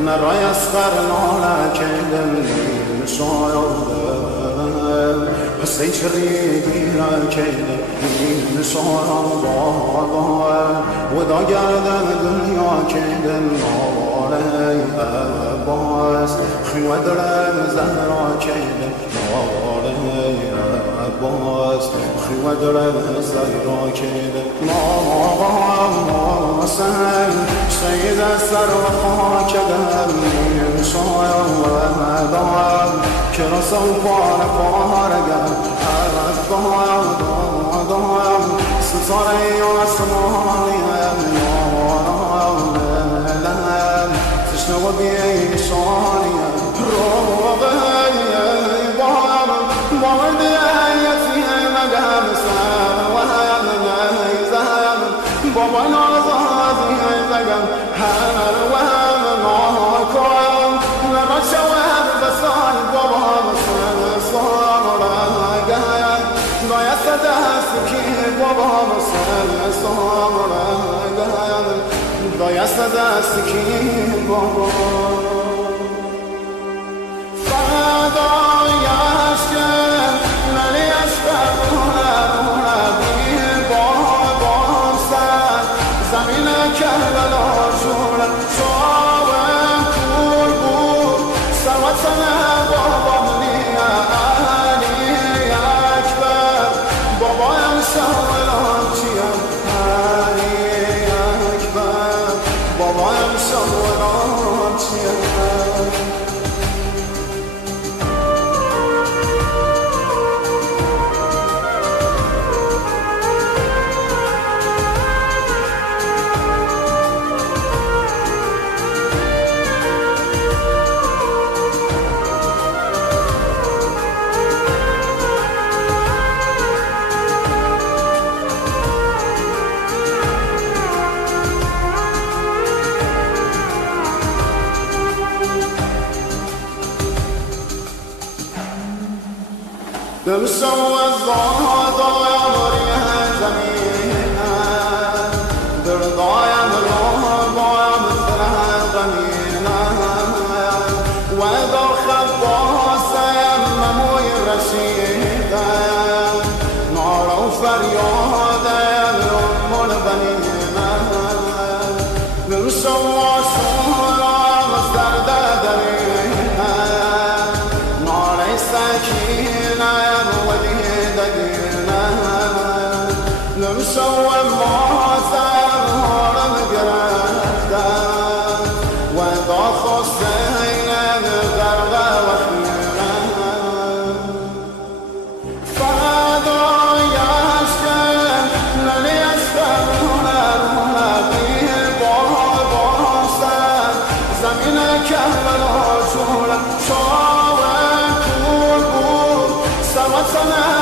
نرى يسقرنا لكن نشايا حسي شريدي لكن نشايا ودا قردن دنيا كدن نوالي أباس خنوة درم زهرا كدن نوالي أباس خنوة درم زهرا كدن نوالي سيد السر وخاك دم شايا ومدام كرسا وفار فارقا أردام ستاري واسماني نورام تشنو بيه شاني روغي بام بامدي آياتي مقام سام وهم نيزام بابا نازازي زقم هر وهم ناكام نرشا وهم بسان بابا بسان صار رقايا ضايا سداسكي بابا بسان صار رقايا ضايا سداسكي بابا فضايا عشق ملي عشق زمین کربلا جوره شاوم کور بود سواتن بابا منیه علی اکبر بابایم شاولان چیم علی اکبر بابایم شاولان چیم دمشق والضايا مريها زمينها درضايا مرضايا مثلها غنينها وإذا الخباس يمموا الرشيدة نار وفرياد الأم البنينة دمشق وشورى مستردة درينها نار سكينة نمشوا ما سهر مقرفتا وضع خصينا نغرغ وخينا فهذا يشكل للي يسفر هنا فيه بابا زمين كهبلا شولا شاوة كور سوى سنة